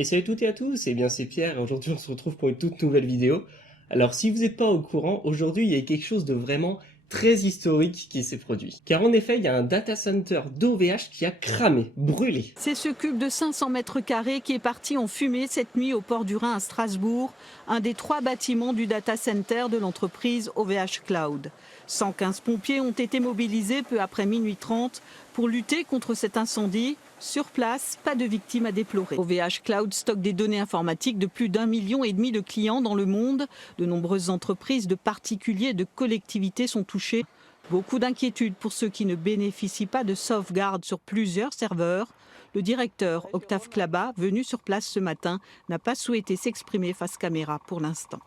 Et salut à toutes et à tous, et bien c'est Pierre, et aujourd'hui on se retrouve pour une toute nouvelle vidéo. Alors si vous n'êtes pas au courant, aujourd'hui il y a quelque chose de vraiment très historique qui s'est produit. Car en effet, il y a un data center d'OVH qui a cramé, brûlé. C'est ce cube de 500 mètres carrés qui est parti en fumée cette nuit au port du Rhin à Strasbourg, un des 3 bâtiments du data center de l'entreprise OVH Cloud. 115 pompiers ont été mobilisés peu après minuit 30 pour lutter contre cet incendie. Sur place, pas de victimes à déplorer. OVH Cloud stocke des données informatiques de plus d'1,5 million de clients dans le monde. De nombreuses entreprises, de particuliers et de collectivités sont touchées. Beaucoup d'inquiétudes pour ceux qui ne bénéficient pas de sauvegarde sur plusieurs serveurs. Le directeur Octave Klaba, venu sur place ce matin, n'a pas souhaité s'exprimer face caméra pour l'instant.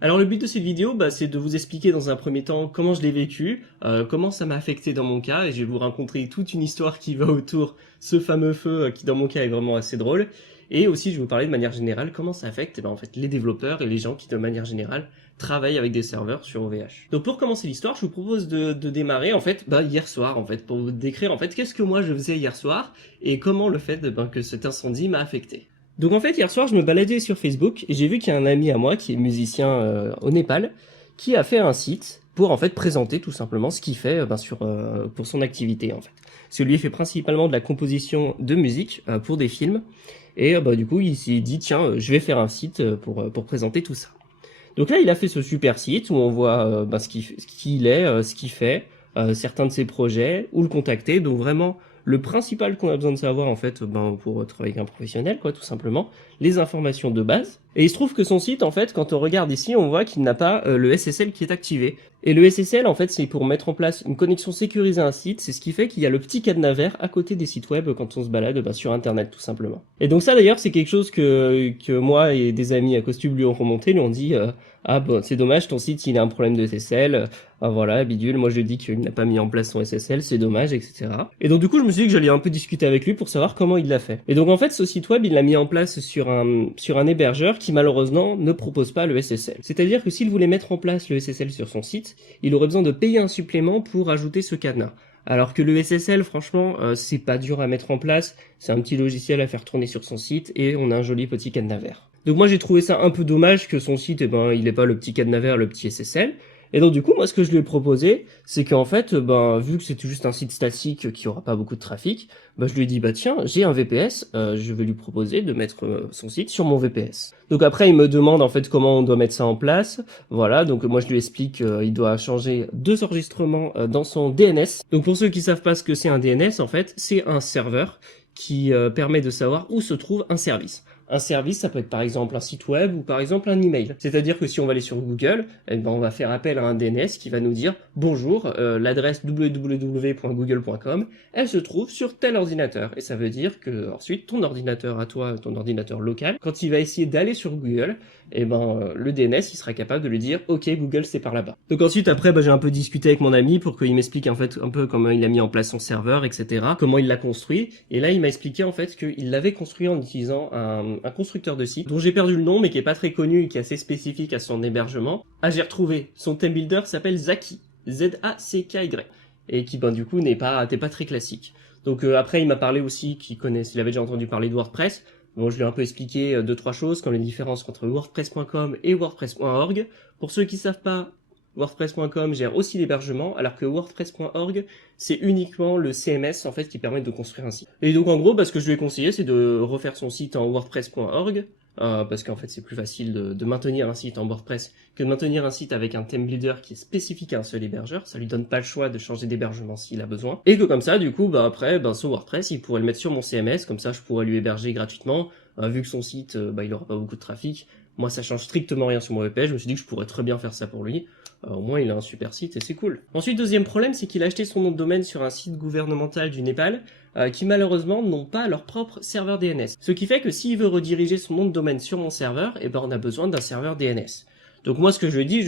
Alors le but de cette vidéo, c'est de vous expliquer dans un premier temps comment je l'ai vécu, comment ça m'a affecté dans mon cas, et je vais vous raconter toute une histoire qui va autour ce fameux feu qui dans mon cas est vraiment assez drôle. Et aussi je vais vous parler de manière générale comment ça affecte en fait, les développeurs et les gens qui de manière générale travaillent avec des serveurs sur OVH. Donc pour commencer l'histoire, je vous propose de démarrer en fait hier soir en fait, pour vous décrire en fait qu'est-ce que moi je faisais hier soir et comment le fait que cet incendie m'a affecté. Donc en fait hier soir je me baladais sur Facebook et j'ai vu qu'il y a un ami à moi qui est musicien au Népal qui a fait un site pour en fait présenter tout simplement ce qu'il fait pour son activité en fait. Parce que lui il fait principalement de la composition de musique pour des films et du coup il s'est dit tiens je vais faire un site pour présenter tout ça. Donc là il a fait ce super site où on voit ce qu'il est, ce qu'il fait, certains de ses projets, où le contacter, donc vraiment le principal qu'on a besoin de savoir en fait pour travailler avec un professionnel quoi tout simplement, les informations de base. Et il se trouve que son site en fait quand on regarde ici on voit qu'il n'a pas le SSL qui est activé. Et le SSL en fait c'est pour mettre en place une connexion sécurisée à un site, c'est ce qui fait qu'il y a le petit cadenas vert à côté des sites web quand on se balade sur internet tout simplement. Et donc ça d'ailleurs c'est quelque chose que moi et des amis à Costube lui ont remonté, lui ont dit ah bon c'est dommage ton site il a un problème de SSL, voilà bidule, moi je lui dis qu'il n'a pas mis en place son SSL, c'est dommage etc. Et donc du coup je me suis dit que j'allais un peu discuter avec lui pour savoir comment il l'a fait. Et donc en fait ce site web il l'a mis en place sur un hébergeur qui malheureusement ne propose pas le SSL. C'est-à-dire que s'il voulait mettre en place le SSL sur son site, il aurait besoin de payer un supplément pour ajouter ce cadenas. Alors que le SSL, franchement, c'est pas dur à mettre en place, c'est un petit logiciel à faire tourner sur son site et on a un joli petit cadenas vert. Donc moi j'ai trouvé ça un peu dommage que son site, il ait pas le petit cadenas vert, le petit SSL. Et donc du coup, moi ce que je lui ai proposé, c'est qu'en fait, vu que c'est juste un site statique qui aura pas beaucoup de trafic, je lui ai dit tiens, j'ai un VPS, je vais lui proposer de mettre son site sur mon VPS. Donc après il me demande en fait comment on doit mettre ça en place, voilà, donc moi je lui explique qu'il doit changer 2 enregistrements dans son DNS. Donc pour ceux qui savent pas ce que c'est un DNS, en fait, c'est un serveur qui permet de savoir où se trouve un service. Un service, ça peut être par exemple un site web ou par exemple un email. C'est-à-dire que si on va aller sur Google, on va faire appel à un DNS qui va nous dire « Bonjour, l'adresse www.google.com, elle se trouve sur tel ordinateur. » Et ça veut dire que ensuite ton ordinateur à toi, ton ordinateur local, quand il va essayer d'aller sur Google, le DNS il sera capable de lui dire « Ok, Google c'est par là-bas. » Donc ensuite après j'ai un peu discuté avec mon ami pour qu'il m'explique en fait un peu comment il a mis en place son serveur, etc. Comment il l'a construit. Et là il m'a expliqué en fait qu'il l'avait construit en utilisant un constructeur de site dont j'ai perdu le nom mais qui est pas très connu et qui est assez spécifique à son hébergement. Ah j'ai retrouvé, son theme builder s'appelle Zaki, Z-A-C-K-Y, et qui du coup n'est pas très classique. Donc après il m'a parlé aussi qu'il avait déjà entendu parler de WordPress. Bon, je lui ai un peu expliqué 2-3 choses comme les différences entre WordPress.com et WordPress.org. Pour ceux qui savent pas, WordPress.com gère aussi l'hébergement, alors que WordPress.org, c'est uniquement le CMS en fait qui permet de construire un site. Et donc en gros, ce que je lui ai conseillé, c'est de refaire son site en WordPress.org, parce qu'en fait c'est plus facile de maintenir un site en WordPress que de maintenir un site avec un theme builder qui est spécifique à un seul hébergeur. Ça lui donne pas le choix de changer d'hébergement s'il a besoin. Et que comme ça, du coup, après, son WordPress, il pourrait le mettre sur mon CMS, comme ça je pourrais lui héberger gratuitement, vu que son site, il aura pas beaucoup de trafic. Moi, ça change strictement rien sur mon VPS, je me suis dit que je pourrais très bien faire ça pour lui. Au moins, il a un super site et c'est cool. Ensuite, deuxième problème, c'est qu'il a acheté son nom de domaine sur un site gouvernemental du Népal, qui malheureusement n'ont pas leur propre serveur DNS. Ce qui fait que s'il veut rediriger son nom de domaine sur mon serveur, on a besoin d'un serveur DNS. Donc moi, ce que je lui dis,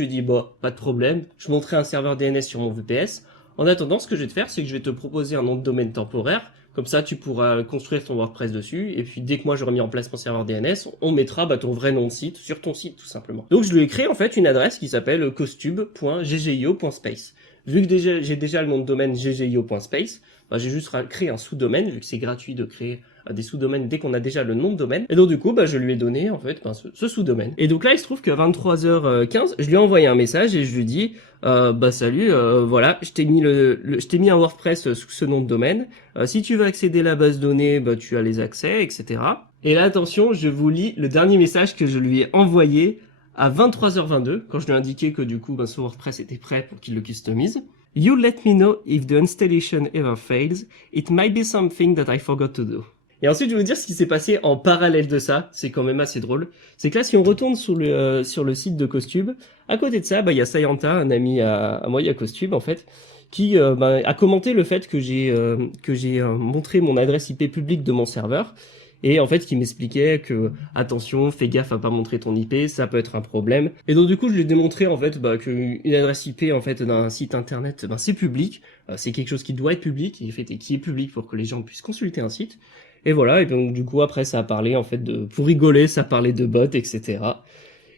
pas de problème, je montrerai un serveur DNS sur mon VPS. En attendant, ce que je vais te faire, c'est que je vais te proposer un nom de domaine temporaire. Comme ça, tu pourras construire ton WordPress dessus. Et puis, dès que moi j'aurai mis en place mon serveur DNS, on mettra ton vrai nom de site sur ton site, tout simplement. Donc, je lui ai créé en fait une adresse qui s'appelle costube.ggio.space. Vu que j'ai déjà le nom de domaine ggio.space, j'ai juste créé un sous-domaine, vu que c'est gratuit de créer des sous-domaines dès qu'on a déjà le nom de domaine. Et donc du coup, bah, je lui ai donné en fait ce sous-domaine. Et donc là, il se trouve qu'à 23h15, je lui ai envoyé un message et je lui ai dit bah salut, voilà, je t'ai mis un WordPress sous ce nom de domaine. Si tu veux accéder à la base de données, bah tu as les accès, etc. Et là, attention, je vous lis le dernier message que je lui ai envoyé à 23h22, quand je lui ai indiqué que du coup, bah, son WordPress était prêt pour qu'il le customise. You let me know if the installation ever fails. It might be something that I forgot to do. Et ensuite, je vais vous dire ce qui s'est passé en parallèle de ça. C'est quand même assez drôle. C'est que là, si on retourne sur le site de Costube, à côté de ça, bah, il y a Sayanta, un ami à moi, il y a Costube, en fait, qui a commenté le fait que j'ai montré mon adresse IP publique de mon serveur. Et en fait, qui m'expliquait que, attention, fais gaffe à pas montrer ton IP, ça peut être un problème. Et donc, du coup, je lui ai démontré, en fait, bah, qu'une adresse IP, en fait, d'un site internet, ben, c'est public. C'est quelque chose qui doit être public, et qui est public pour que les gens puissent consulter un site. Et voilà, et donc, du coup, après, ça a parlé, en fait, pour rigoler, ça parlait de bots, etc.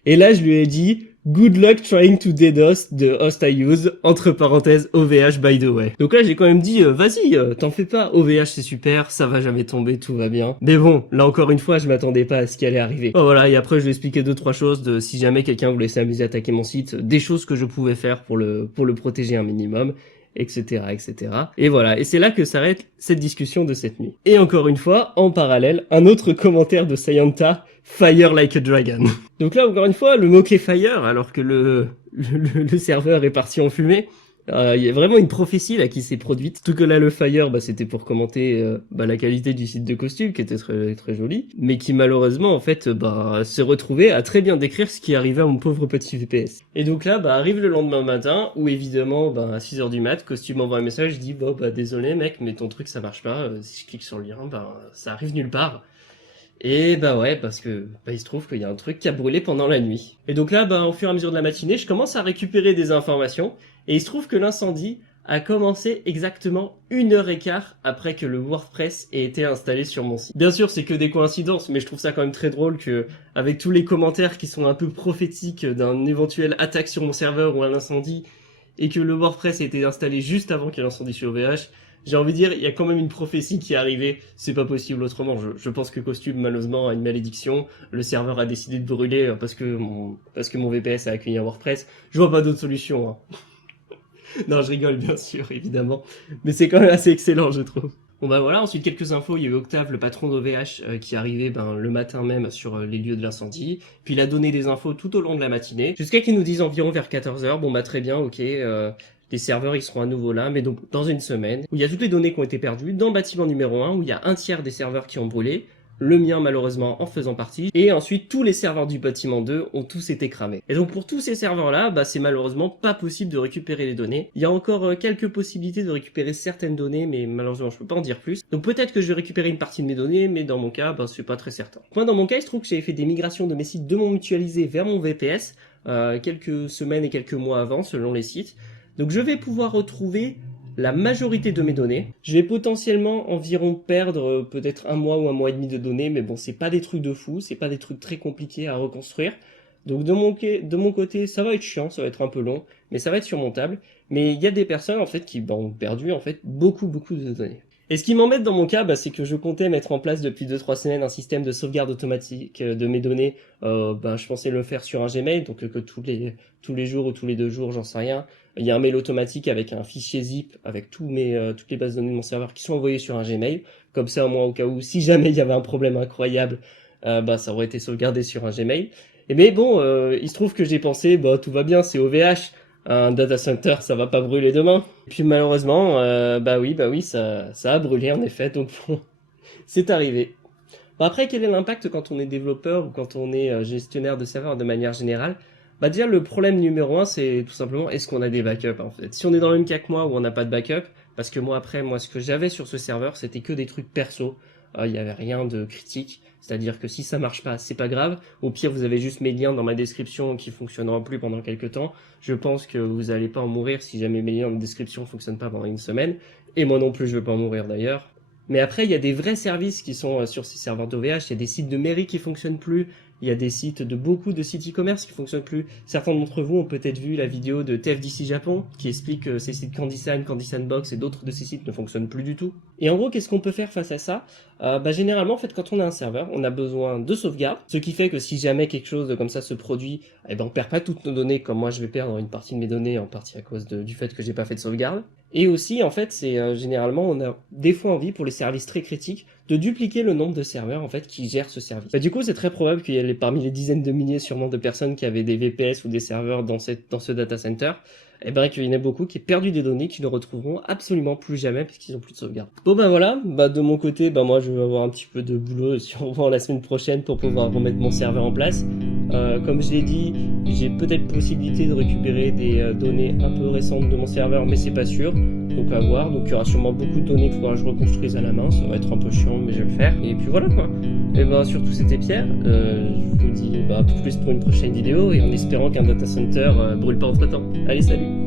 Et là, je lui ai dit, good luck trying to DDoS the host I use, entre parenthèses, OVH by the way. Donc là, j'ai quand même dit, vas-y, t'en fais pas, OVH c'est super, ça va jamais tomber, tout va bien. Mais bon, là encore une fois, je m'attendais pas à ce qui allait arriver. Oh, voilà, et après, je lui ai expliqué 2-3 choses de si jamais quelqu'un voulait s'amuser à attaquer mon site, des choses que je pouvais faire pour le protéger un minimum, etc., etc. Et voilà, et c'est là que s'arrête cette discussion de cette nuit. Et encore une fois, en parallèle, un autre commentaire de Sayanta, Fire like a dragon. Donc là, encore une fois, le mot-clé fire, alors que le serveur est parti en fumée, il y a vraiment une prophétie là qui s'est produite. Tout que là, le fire, bah, c'était pour commenter la qualité du site de Costube, qui était très, très joli, mais qui malheureusement, en fait, s'est retrouvé à très bien décrire ce qui arrivait à mon pauvre petit VPS. Et donc là, arrive le lendemain matin, où évidemment, à 6h du mat, Costube m'envoie un message, je dis, désolé mec, mais ton truc ça marche pas, si je clique sur le lien, ça arrive nulle part. Et ouais, parce que il se trouve qu'il y a un truc qui a brûlé pendant la nuit. Et donc là, au fur et à mesure de la matinée, je commence à récupérer des informations, et il se trouve que l'incendie a commencé exactement 1h15 après que le WordPress ait été installé sur mon site. Bien sûr, c'est que des coïncidences, mais je trouve ça quand même très drôle que, avec tous les commentaires qui sont un peu prophétiques d'un éventuel attaque sur mon serveur ou un incendie, et que le WordPress ait été installé juste avant qu'il y ait l'incendie chez OVH, j'ai envie de dire, il y a quand même une prophétie qui est arrivée, c'est pas possible autrement. Je pense que Costube, malheureusement, a une malédiction. Le serveur a décidé de brûler parce que mon VPS a accueilli un WordPress. Je vois pas d'autre solution, hein. Non, je rigole, bien sûr, évidemment. Mais c'est quand même assez excellent, je trouve. Bon voilà, ensuite quelques infos, il y a eu Octave, le patron d'OVH, qui est arrivé le matin même sur les lieux de l'incendie. Puis il a donné des infos tout au long de la matinée, jusqu'à qu'il nous dise environ vers 14h, très bien, ok, les serveurs ils seront à nouveau là, mais donc dans une semaine, où il y a toutes les données qui ont été perdues, dans le bâtiment numéro 1, où il y a un tiers des serveurs qui ont brûlé, le mien malheureusement en faisant partie, et ensuite tous les serveurs du bâtiment 2 ont tous été cramés. Et donc pour tous ces serveurs-là, c'est malheureusement pas possible de récupérer les données. Il y a encore quelques possibilités de récupérer certaines données, mais malheureusement je peux pas en dire plus. Donc peut-être que je vais récupérer une partie de mes données, mais dans mon cas, c'est pas très certain. Moi dans mon cas, il se trouve que j'avais fait des migrations de mes sites de mon mutualisé vers mon VPS, quelques semaines et quelques mois avant, selon les sites. Donc je vais pouvoir retrouver la majorité de mes données. Je vais potentiellement environ perdre peut-être 1 mois ou 1 mois et demi de données, mais bon, c'est pas des trucs de fou, c'est pas des trucs très compliqués à reconstruire. Donc de mon côté, ça va être chiant, ça va être un peu long, mais ça va être surmontable. Mais il y a des personnes en fait qui ont perdu en fait beaucoup de données. Et ce qui m'embête dans mon cas, c'est que je comptais mettre en place depuis 2-3 semaines un système de sauvegarde automatique de mes données. Je pensais le faire sur un Gmail, donc que tous les jours ou tous les 2 jours, j'en sais rien. Il y a un mail automatique avec un fichier zip avec toutes les bases de données de mon serveur qui sont envoyées sur un Gmail. Comme ça, au moins, au cas où, si jamais il y avait un problème incroyable, ça aurait été sauvegardé sur un Gmail. Et mais bon, il se trouve que j'ai pensé, tout va bien, c'est OVH. Un data center, ça va pas brûler demain. Et puis malheureusement, oui, ça a brûlé en effet, donc bon, c'est arrivé. Après, quel est l'impact quand on est développeur ou quand on est gestionnaire de serveur de manière générale? Déjà, le problème numéro 1, c'est tout simplement, est-ce qu'on a des backups en fait? Si on est dans le même cas que moi où on n'a pas de backup, parce que moi, ce que j'avais sur ce serveur, c'était que des trucs perso, il y avait rien de critique. C'est-à-dire que si ça marche pas, c'est pas grave. Au pire, vous avez juste mes liens dans ma description qui fonctionneront plus pendant quelques temps. Je pense que vous allez pas en mourir si jamais mes liens dans la description fonctionnent pas pendant 1 semaine. Et moi non plus, je vais pas en mourir d'ailleurs. Mais après, il y a des vrais services qui sont sur ces serveurs d'OVH. Il y a des sites de mairie qui fonctionnent plus. Il y a des sites beaucoup de sites e-commerce qui fonctionnent plus. Certains d'entre vous ont peut-être vu la vidéo de TFDC Japon qui explique que ces sites Candysan, Candysan Box et d'autres de ces sites ne fonctionnent plus du tout. Et en gros, qu'est-ce qu'on peut faire face à ça? Généralement, en fait, quand on a un serveur, on a besoin de sauvegarde, ce qui fait que si jamais quelque chose comme ça se produit, on perd pas toutes nos données, comme moi je vais perdre une partie de mes données, en partie à cause du fait que j'ai pas fait de sauvegarde. Et aussi, en fait, c'est généralement, on a des fois envie, pour les services très critiques, de dupliquer le nombre de serveurs, en fait, qui gèrent ce service. Du coup, c'est très probable qu'il y ait parmi les dizaines de milliers, sûrement, de personnes qui avaient des VPS ou des serveurs dans ce data center, qu'il y en a beaucoup qui aient perdu des données qu'ils ne retrouveront absolument plus jamais puisqu'ils n'ont plus de sauvegarde. Bon voilà, de mon côté, moi je vais avoir un petit peu de boulot sûrement la semaine prochaine pour pouvoir remettre mon serveur en place. Comme je l'ai dit, j'ai peut-être possibilité de récupérer des données un peu récentes de mon serveur, mais c'est pas sûr. Donc à voir, donc il y aura sûrement beaucoup de données qu'il faudra que je reconstruise à la main, ça va être un peu chiant mais je vais le faire. Et puis voilà quoi. Et surtout c'était Pierre, je vous dis plus pour une prochaine vidéo et en espérant qu'un data center brûle pas entre temps. Allez salut.